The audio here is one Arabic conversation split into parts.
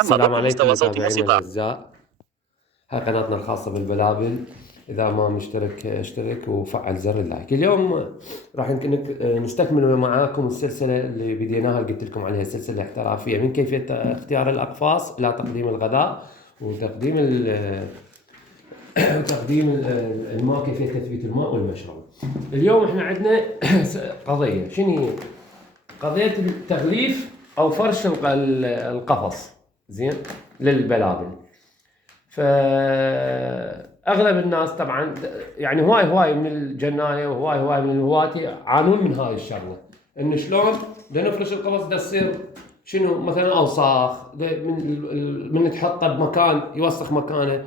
السلام عليكم متابعينا الأعزاء. هاي قناتنا الخاصة بالبلابل. إذا ما مشترك اشترك وفعل زر اللايك. اليوم راح نستكمل معاكم السلسلة اللي بديناها، اللي قلت لكم عليها السلسلة الاحترافية، من كيفية اختيار الأقفاص إلى تقديم الغذاء وتقديم الماء، كيفية تثبيت الماء والمشروب. اليوم احنا عندنا قضية، شنو قضية التغليف أو فرش القفص زين للبلابل. فأغلب الناس طبعا يعني هواي من الجناية وهواي من الهواة يعانون من هاي الشغلة، إن شلون بدنا نفرش القفص ده تصير شنو مثلا أوساخ من تحطه بمكان يوسخ مكانه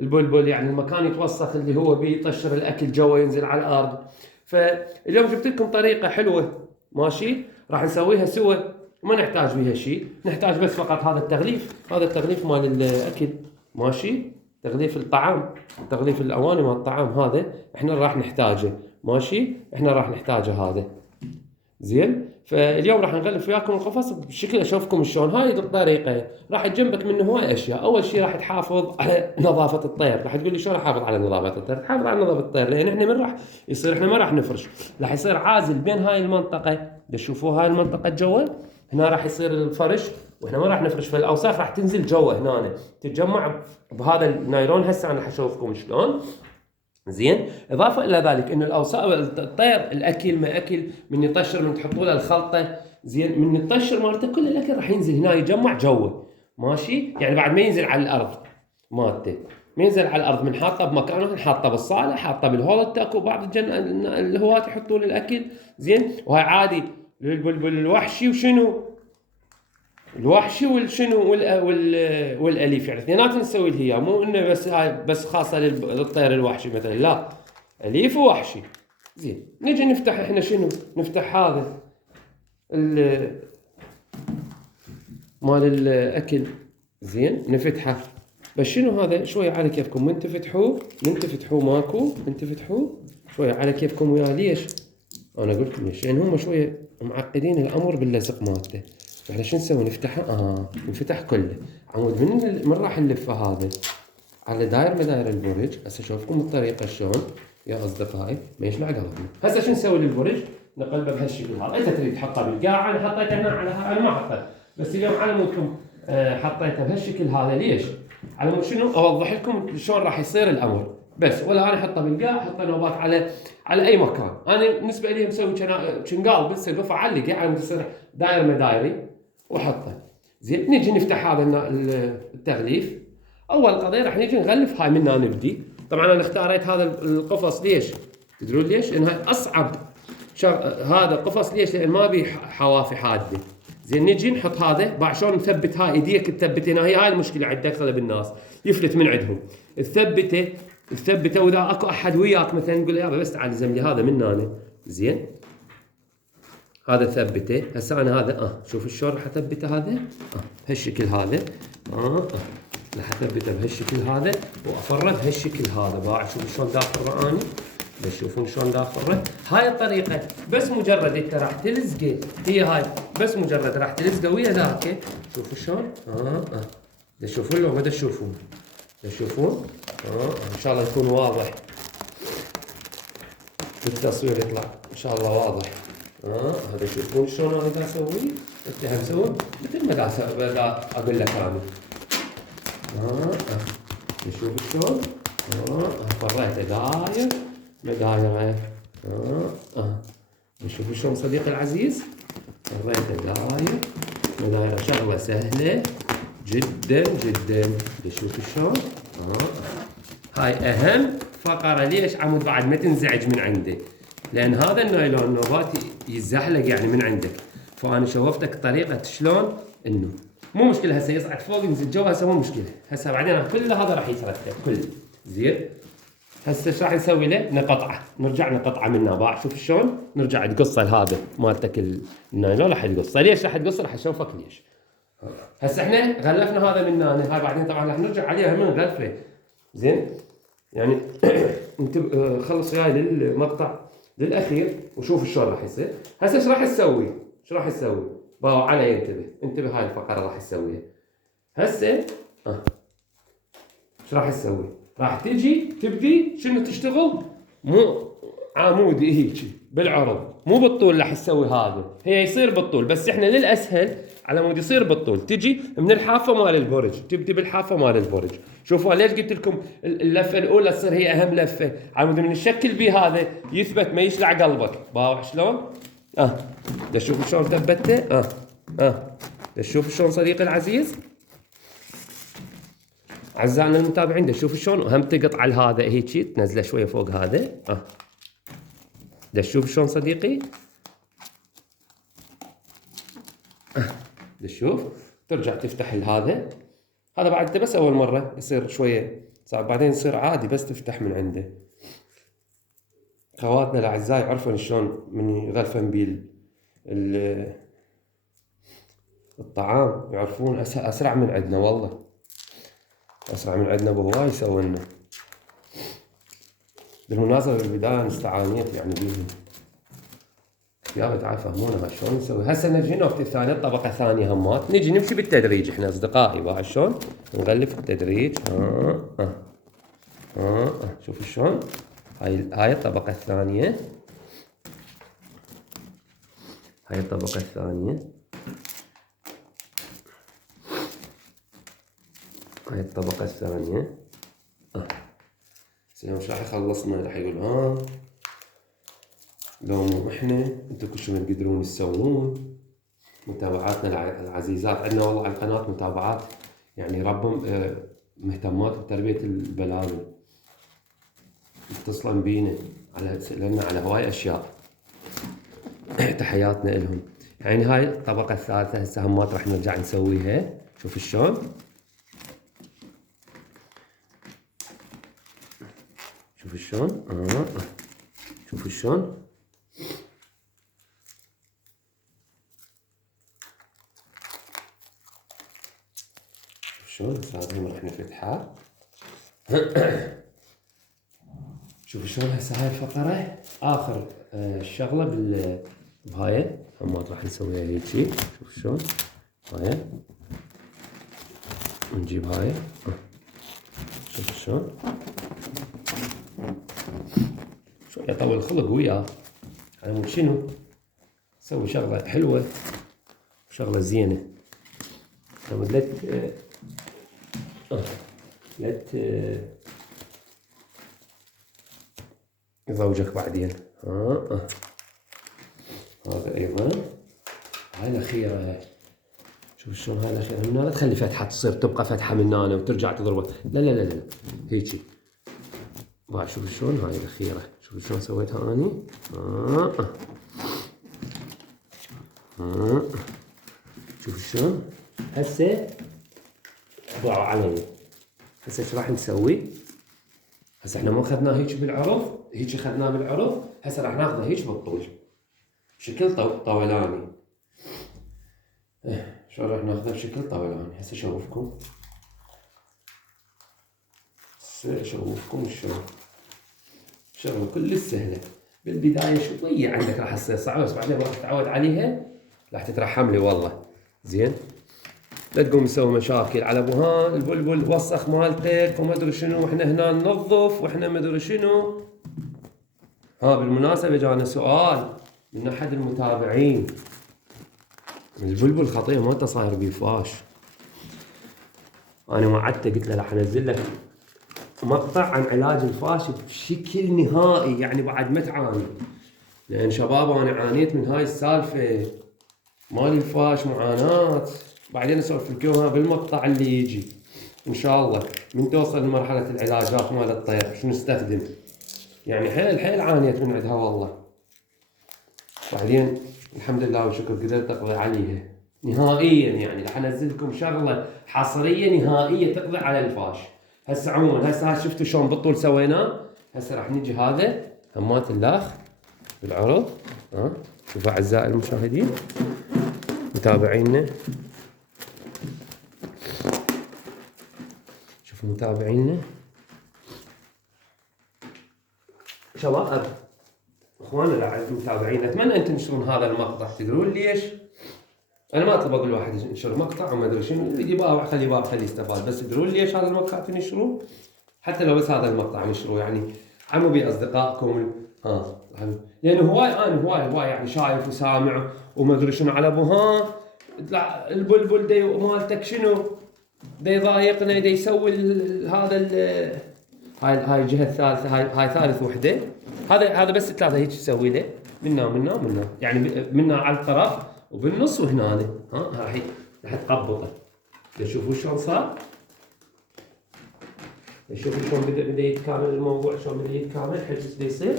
البلبل، يعني المكان يتوسخ اللي هو بيطشر الأكل جوا ينزل على الأرض. فاليوم جبت لكم طريقة حلوة ماشي راح نسويها سوا، ما نحتاج بيها شيء، نحتاج بس فقط هذا التغليف مال الاكل ماشي، تغليف الطعام، تغليف الاواني مال الطعام، هذا احنا راح نحتاجه ماشي، احنا راح نحتاجه هذا زين. فاليوم راح نغلف وياكم القفص بشكل اشوفكم شلون. هاي الطريقه راح تجنبك منه هواي اشياء. اول شيء راح تحافظ على نظافه الطير. راح تقول لي شلون احافظ على نظافه الطير؟ تحافظ على نظافه الطير لان احنا من راح يصير، احنا ما راح نفرش، راح يصير عازل بين هاي المنطقه، تشوفوا هاي المنطقه جوا هنا راح يصير الفرش، واحنا ما راح نفرش، فالاوساخ راح تنزل جوا هنا تتجمع بهذا النايلون. هسه انا حشوفكم شلون زين. اضافه الى ذلك انه الاوساخ الطير الاكل ما اكل من يطشر، من تحطوا له الخلطه زين، من الطشر مالته كل الاكل راح ينزل هنا يجمع جوا ماشي، يعني بعد ما ينزل على الارض مالته، ما ينزل على الارض، من حاطه بمكانه، حاطه بالصاله، حاطه بالهول، تاكو بعض الهواة يحطون الاكل زين. وهاي عادي الوحشي وشنو الوحشي والشنو والاليف، يعني اثنيناتهم نسوي الهيا، مو انه بس هاي بس خاصه للطير الوحشي مثلا، لا، اليف ووحشي زين. نجي نفتح احنا شنو، نفتح هذا مال الاكل زين، نفتحه بس شنو هذا شويه على كيفكم، من تفتحوه ماكو، من تفتحوه شويه على كيفكم وياه. ليش؟ انا اقول لكم ليش، لان هم شويه معقدين الامر باللزق مالته. احنا شو نسوي؟ نفتحه نفتح كله عمود من راح نلفه هذا على داير مداير البرج. هسه اشوفكم الطريقه شلون يا اصدقائي، ما يشلع قلبنا. هسه شو نسوي للبرج؟ نقلبه بهالشكل هذا. انت تريد تحطه بالقاع، انا حطيته هنا على انا ما حطيته، بس اليوم على مودكم حطيته بهالشكل هذا. ليش؟ على مود شنو؟ اوضح لكم شلون راح يصير الامر بس، ولا انا احطه بالقاع، احطه نوبات على اي مكان. انا بالنسبه لي مسوي شنقال بس قفه علقه على مود يصير داير مدايري واحطه زين. نجي نفتح هذا التغليف. اول قضيه راح نجي نغلف. هاي من هنا نبدي. طبعا انا اختاريت هذا القفص، ليش؟ تدرون ليش؟ لان هاي اصعب هذا القفص. ليش؟ لان ما بيه حوافي حاده زين. نجي نحط هذا بعد شلون نثبت. هاي ايديك تثبتين، هاي المشكله عند اغلب الناس يفلت من عندهم. تثبته واذا اكو احد وياك مثلا نقول له يابا بس تعال زم لي هذا من هنا زين. هذا ثبته. هسه انا هذا شوف شلون راح اثبته هذا بهالشكل هذا راح اثبته بهالشكل هذا وافرد بهالشكل هذا. باع شوف شلون دافره اني، بس شوفون شلون دافره. هاي الطريقه بس مجرد انت راح تلزقه، هي هاي بس مجرد راح تلزقه ويا ذاك. شوفوا شلون تشوفون لو بدا تشوفون ان شاء الله يكون واضح بالتصوير، يطلع ان شاء الله واضح. هذا شوفون شلون انا دا اسوي. انت هتسوي مثل ما دا اقول لك انا. نشوف شلون فريته داير مدايره. نشوف شلون صديقي العزيز فريته داير مدايره. شغله سهله جدا جدا. نشوف شلون هاي اهم فقره. ليش عمود بعد ما تنزعج من عنده؟ لان هذا النايلون نوبات يزحلق يعني من عندك. فانا شوفتك طريقه شلون انه مو مشكله هسه يصعد فوق ينزل جوا، هسه مو مشكله. هسه بعدين كل هذا راح يترتب كله زين. هسه ايش راح نسوي له؟ نقطعه، نرجع نقطعه من باع. شوف شلون نرجع تقصه لهذا مالتك النايلون راح تقصه. ليش راح تقصه؟ راح اشوفك ليش. هسه احنا غلفنا هذا من هنا، هاي بعدين طبعا راح نرجع عليها من غلفه زين. يعني انت خلص وياي للمقطع للاخير وشوف شلون راح يصير. هسه ايش راح تسوي؟ باو علي انتبه هاي الفقرة راح تسويها هسه. ايش راح تسوي؟ راح تجي تبدي شنو تشتغل؟ مو عمودي هيك بالعرض، مو بالطول راح تسوي هذا، هي يصير بالطول بس احنا للاسهل على مود يصير بالطول. تجي من الحافه مال البرج، تبدي بالحافه مال البرج. شوفوا ليش قلت لكم اللفه الاولى تصير هي اهم لفه، على مود من الشكل بيه هذا يثبت ما يشلع قلبك. باوع شلون؟ تشوف شلون ثبته؟ تشوف شلون صديقي العزيز؟ اعزائنا المتابعين شوف شلون هم تقطع هذا هيك تنزله شويه فوق هذا. تشوف شلون صديقي؟ تشوف ترجع تفتح هذا بعد بس اول مره يصير شويه صعب، بعدين يصير عادي بس تفتح من عنده. خواتنا الاعزاء يعرفون شلون من يغلفن بيه الطعام، يعرفون اسرع من عندنا، والله اسرع من عندنا بهواي يسوي لنا. بالمناسبة بالبداية استعانيت يعني بيهم يا تعال فهمونا شلون نسوي. هسه نجي نقطة الثانية الطبقة الثانية همات، نجي نمشي بالتدريج احنا اصدقائي بقى شلون نغلف التدريج. شوفوا شلون هاي الطبقة الثانية، هاي الطبقة الثانية، هاي الطبقة الثانية. سلام راح يخلصنا راح يقول لو مو احنا انتم كل شو ما تقدرون تسوون. متابعاتنا العزيزات عندنا والله على القناة متابعات يعني ربهم مهتمات بتربية البلابل، يتصلون بينا على سألنا على هواي اشياء. تحياتنا لهم. يعني هاي الطبقة الثالثة هسه همات راح نرجع نسويها. شوف شلون، شوف شلون شوف شلون شلون هسه هم راح نفتحها. شوف شلون هسه هاي الفقرة آخر شغلة بهاي همات راح نسويها هيجي. شوف شلون هاي ونجيب هاي. شوف شلون شوية طول خلق وياه على مود شنو نسوي شغلة حلوة وشغلة زينة. لا يضوجك بعدين. هذا ايضا هاي الاخيرة. شوف شلون هاي الاخيرة من هنا لا تخلي فتحة تصير تبقى فتحة من هنا وترجع تضربها، لا لا لا لا هيجي. شوف شلون هاي الاخيرة، شوف شلون سويتها اني. شوف شلون هسه ضاعوا علي. هسه ايش راح نسوي؟ هسه احنا ما اخذناه هيك بالعرض، هيك اخذناه بالعرض، هسه راح ناخذه هيك بالطول بشكل طولاني. شلون راح ناخذه بشكل طولاني؟ هسه اشوفكم، شلون شغله كل سهله. بالبدايه شويه عندك راح تصير صعبه بس بعدين راح تتعود عليها، راح تترحم لي والله. زين لا تقوم تسوي مشاكل على ابو البلبل وسخ مالتك وما ادري شنو، واحنا هنا ننظف واحنا ما ادري شنو. بالمناسبه جانا سؤال من احد المتابعين، البلبل خطير ما انت صاير بيه فاش. انا وعدته قلت له راح انزل لك مقطع عن علاج الفاش بشكل نهائي، يعني بعد ما تعاني، لان شباب انا عانيت من هاي السالفه مالي الفاش معاناه. بعدين اسولف لكم بالمقطع اللي يجي ان شاء الله من توصل لمرحله العلاجات مال الطير شو نستخدم. يعني حيل عانيت من عندها والله، بعدين الحمد لله والشكر قدرت اقضي عليها نهائيا. يعني راح انزل لكم شغله حصريه نهائيه تقضي على الفاش. هسه عموما هسه شفتوا شلون بالطول سويناه. هسه راح نجي هذا همات اللاخ بالعرض. شوفوا اعزائي المشاهدين متابعينا، شوفوا متابعينا شباب اخواننا المتابعين، اتمنى ان تنشرون هذا المقطع. تدرون ليش؟ انا ما اطلب اقول واحد ينشر مقطع وما ادري شنو، اللي يبغى خليه يبغى خليه يستفاد، بس تدرون ليش هذا المقطع تنشروه؟ حتى لو بس هذا المقطع نشروه يعني عموا بيه اصدقائكم. لانه هواي يعني شايف وسامع وما ادري شنو على ابو يطلع البلبل دي مالتك شنو دي يضايقنا دي يسوي هذا هاي الجهه الثالثه، هاي ثالث وحده. هذا بس ثلاثه هيك تسوي له منا يعني منا على الطرف وبالنص وهنا. راح تقبطه. تشوفوا شلون صار؟ شوفوا شلون بدا يتكامل الموضوع، شلون بدا يتكامل حجز بدا يصير.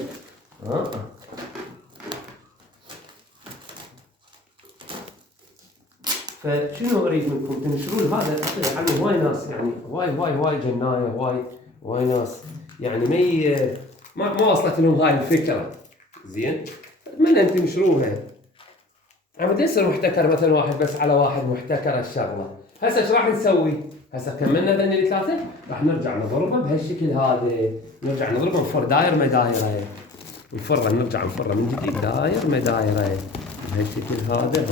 فشنو اريد منكم تنشرون هذا يعني هواي ناس يعني هواي جنايه هواي ناس يعني ما وصلت لهم هاي الفكره. زين من انت تنشروها عم يصير محتكر مثلا واحد بس على واحد محتكر الشغله. هسه ايش راح نسوي؟ هسه كملنا ذني الثلاثه راح نرجع نضربه بهالشكل هذا، نرجع نضربه نفر داير ما دايره، نرجع نفره من جديد داير ما دايره بهالشكل هذا.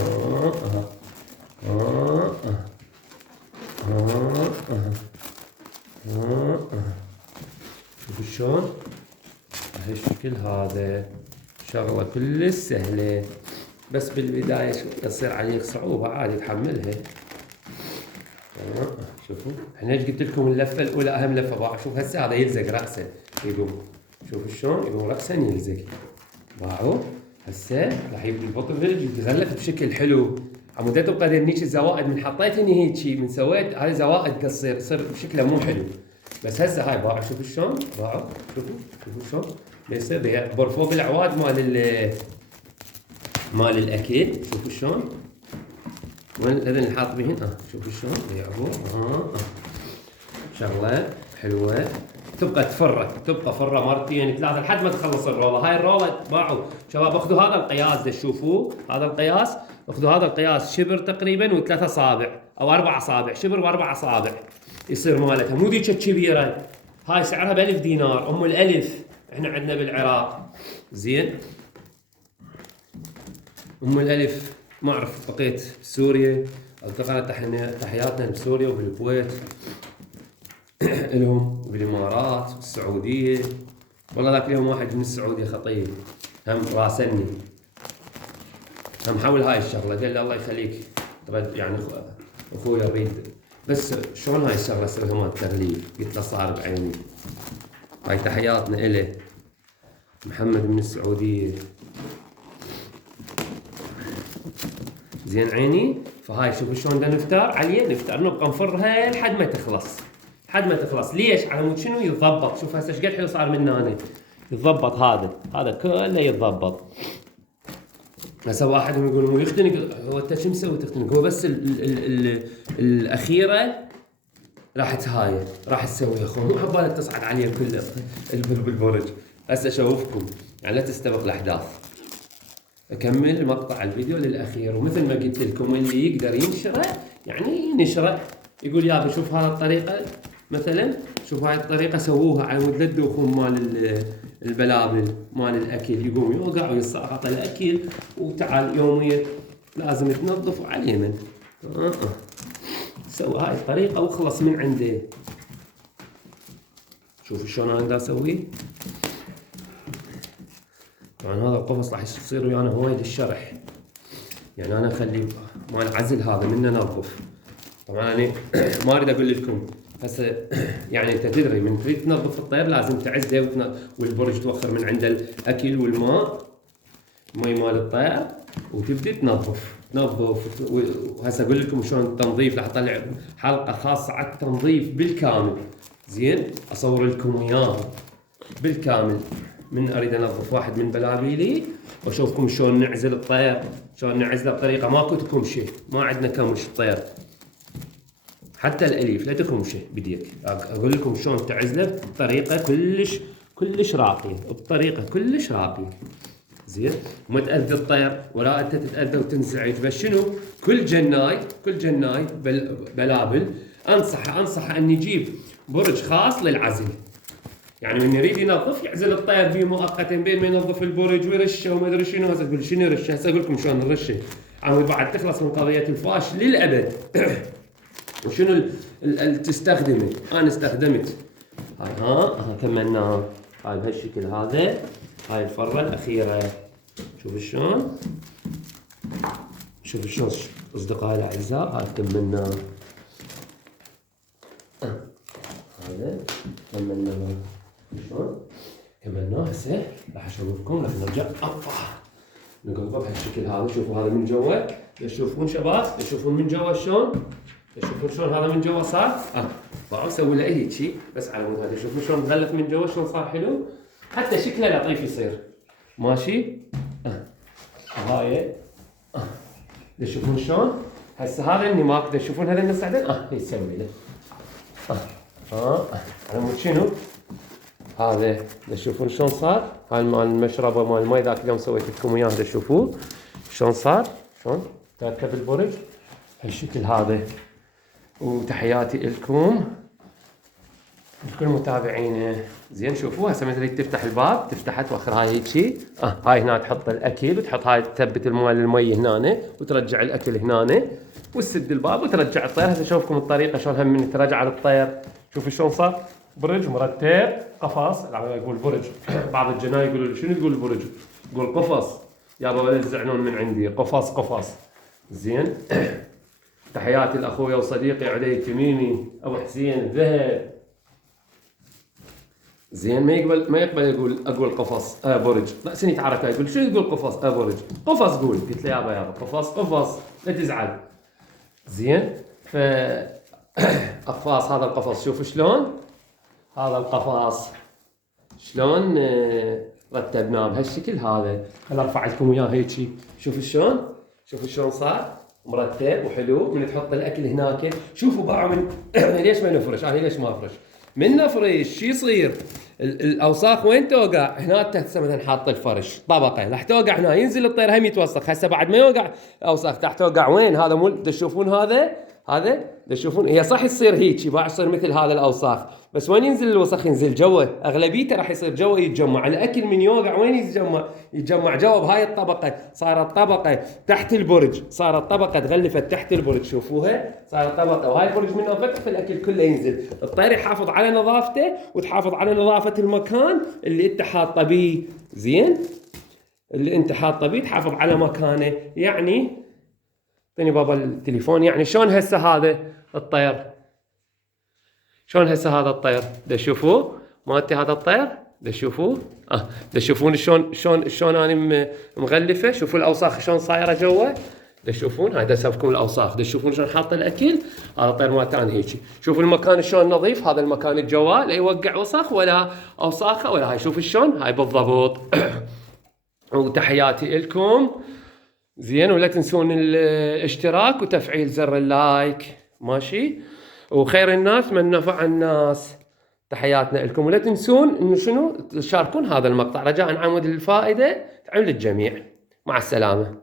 شوفوا شلون بهالشكل هذا، شغله كلش سهله، بس بالبدايه يصير عليك صعوبه عادي تحملها. شوفوا احنا ايش قلت لكم اللفه الاولى اهم لفه باع. شوف هسه هذا يلزق راسه يقوم، شوفوا شلون يقوم راسا يلزق. باعوا هسه راح يبدي البطل يتغلف بشكل حلو. عمودات تبقى هنيك الزوائد من حطيتني هيك من سويت هاي زوائد تصير بشكله مو حلو. بس هسه هاي باعوا شوفوا شلون باعوا، شوفوا شلون يصير برفوه بالعواد مال الاكل. شوفوا شلون وين الاذن اللي حاط بهن. شوفوا شلون يعبوا. شغله حلوه تبقى تبقى فره مرتين ثلاثه لحد ما تخلص الروله. هاي الروله باعوا شباب اخذوا هذا القياس تشوفوه، هذا القياس اخذوا هذا القياس شبر تقريبا وثلاث اصابع او اربع اصابع، شبر واربع اصابع يصير مالتها، مو ذيك الكبيره. هاي سعرها ب1000 دينار ام الالف احنا عندنا بالعراق. زين ام الالف ما اعرف بقيت بسوريا، التقينا تحياتنا بسوريا وبالكويت لهم بالامارات والسعوديه. والله ذاك اليوم واحد من السعوديه خطيب هم راسلني هم حول هاي الشغله، قال لي الله يخليك ترد يعني اخوي اريد بس شلون هاي الشغله اسويها مال تغليف. قلت له صار بعيني. هاي تحياتنا إله محمد من السعوديه. زين عيني. فهاي شوفوا شلون بدنا نفتر عليه، نبقى نفرها لحد ما تخلص. ليش؟ على مود شنو يتضبط. شوف هسه ايش قد حلو صار من هنا يتضبط. هذا كله يتضبط. هسه واحد يقول مو يختنق، هو انت شو مسوي تختنق؟ هو بس الاخيره راح تسويها اخو، مو حبالك تصعد عليه كله بالبرج. هسه اشوفكم يعني لا تستبق الاحداث. اكمل مقطع الفيديو للاخير، ومثل ما قلت لكم اللي يقدر ينشره يعني ينشره، يقول يابا شوف هذه الطريقه مثلا، شوف هاي الطريقه سووها على مود لا تدوخون مال البلابل مال الاكل، يقوم يوقع ويسقط الاكل. وتعال يوميا لازم تنظف على اليمن. سوي هاي الطريقه وخلص من عنده. شوف شلون انا دا اسويه. طبعا هذا القفص راح يصير ويانا هوايد الشرح، يعني انا اخلي مال العزل هذا منه نظف. طبعا انا ما اريد اقول لكم هسه يعني انت تدري من تريد تنظف الطير لازم تعزله والبرج توخر من عنده الاكل والماء، مي مال الطير، وتبدي تنظف. وهسه اقول لكم شلون التنظيف، راح اطلع حلقه خاصه على التنظيف بالكامل. زين اصور لكم اياه بالكامل من اريد انظف واحد من بلابيلي، واشوفكم شلون نعزل الطير، شلون نعزله بطريقه ماكو كمشه، ما عندنا كمش الطير حتى الاليف لا تكمشه بديك. اقول لكم شلون تعزله بطريقه كلش راقيه، زين وما تاذي الطير ولا انت تتاذى وتنزعج. بس شنو كل جناي بلابل انصحه ان يجيب برج خاص للعزل. يعني من يريد ينظف يعزل الطير فيه مؤقتا بين ما ينظف البرج ويرشه وما ادري شنو. هسه تقول شنو يرشه؟ هسه اقول لكم شلون نرشه. عمود بعد تخلص من قضية الفاش للأبد. وشنو تستخدمه؟ أنا استخدمت هاي كملناها هاي بهالشكل هذا. هاي الفرة الأخيرة. شوف شلون أصدقائي الأعزاء هاي كملناها. هذا كملناه. شلون؟ كملناه. هسه راح أشوفكم. راح نرجع نقلبه بهالشكل هذا. شوفوا هذا من جوا. تشوفون شباب؟ تشوفون من جوا شلون؟ تشوفون شلون هذا من جوا صار؟ بقى اسوي له هيك شيء بس على مود هذا. شوفوا شلون غلف من جوا شلون صار حلو؟ حتى شكله لطيف يصير. ماشي؟ هاي تشوفون شلون؟ هسه هذا النماك تشوفون هذا المسعدة؟ يسوي له. على مود شنو؟ هذا تشوفون شلون صار؟ هاي مال المشربة مال المي ذاك اليوم سويت لكم اياه. تشوفوه شلون صار؟ شلون تركب البرج هالشكل هذا. وتحياتي لكم لكل متابعينا. زين شوفوا هسه مثل تفتح الباب تفتحت واخر هاي هيك هاي هنا تحط الاكل وتحط هاي تثبت المي هنا وترجع الاكل هنا وتسد الباب وترجع الطير. هسه اشوفكم الطريقه شلون هم من ترجع الطير. شوفوا شلون صار برج مرتب قفص. يقول برج. بعض الجناي يقولوا شنو تقول برج؟ يقول قفص. يابا ولا تزعلون من عندي قفص. زين. تحياتي لاخويا وصديقي علي التميمي ابو حسين الذهب. زين ما يقبل يقول اقول قفص برج. لا سني تعرف يقول شنو تقول قفص برج؟ قفص قول. قلت له يابا قفص لا تزعل. زين. ف قفاص هذا القفص. شوفوا شلون هذا القفص شلون رتبناه بهالشكل هذا. خل ارفع لكم اياه هيك. شوفوا شلون صار مرتب وحلو. من تحط الاكل هناك. شوفوا باعوا من ليش ما نفرش؟ ليش ما افرش؟ من نفرش شو يصير؟ الاوساخ وين توقع؟ هنا تحت مثلا حاط الفرش طبقه راح توقع هنا ينزل الطير هم يتوسخ. هسه بعد ما يوقع اوساخ تحت توقع وين؟ هذا مو تشوفون هذا تشوفون هي صح يصير هيك باع يصير مثل هذا الاوساخ بس وين ينزل الوسخ؟ ينزل جوا. اغلبيته راح يصير جوا يتجمع. الاكل من يوقع وين يتجمع جوا بهاي الطبقه. صارت طبقه تحت البرج. صارت طبقه تغلفت تحت البرج. شوفوها صارت طبقه وهاي البرج منها فتح فالاكل كله ينزل. الطير يحافظ على نظافته وتحافظ على نظافه المكان اللي انت حاطه بيه. زين اللي انت حاطه بيه تحافظ على مكانه. يعني اعطيني بابا التليفون. يعني شلون هسه هذا الطير؟ شلون هسه هذا الطير؟ تشوفوه مالتي هذا الطير؟ تشوفوه؟ تشوفون شلون انا مغلفه؟ شوفوا الاوساخ شلون صايره جوا. تشوفون هاي اسويكم الاوساخ. تشوفون شلون حاطه الاكل. هذا الطير مالتاني هيك. شوفوا المكان شلون نظيف. هذا المكان الجوا لا يوقع وسخ ولا اوساخه ولا هاي. شوفوا شلون هاي بالضبط. وتحياتي لكم. زين ولا تنسون الاشتراك وتفعيل زر اللايك. ماشي. وخير الناس من نفع الناس. تحياتنا لكم. ولا تنسون انه شنو تشاركون هذا المقطع رجاء عمود الفائده تعم للجميع. مع السلامه.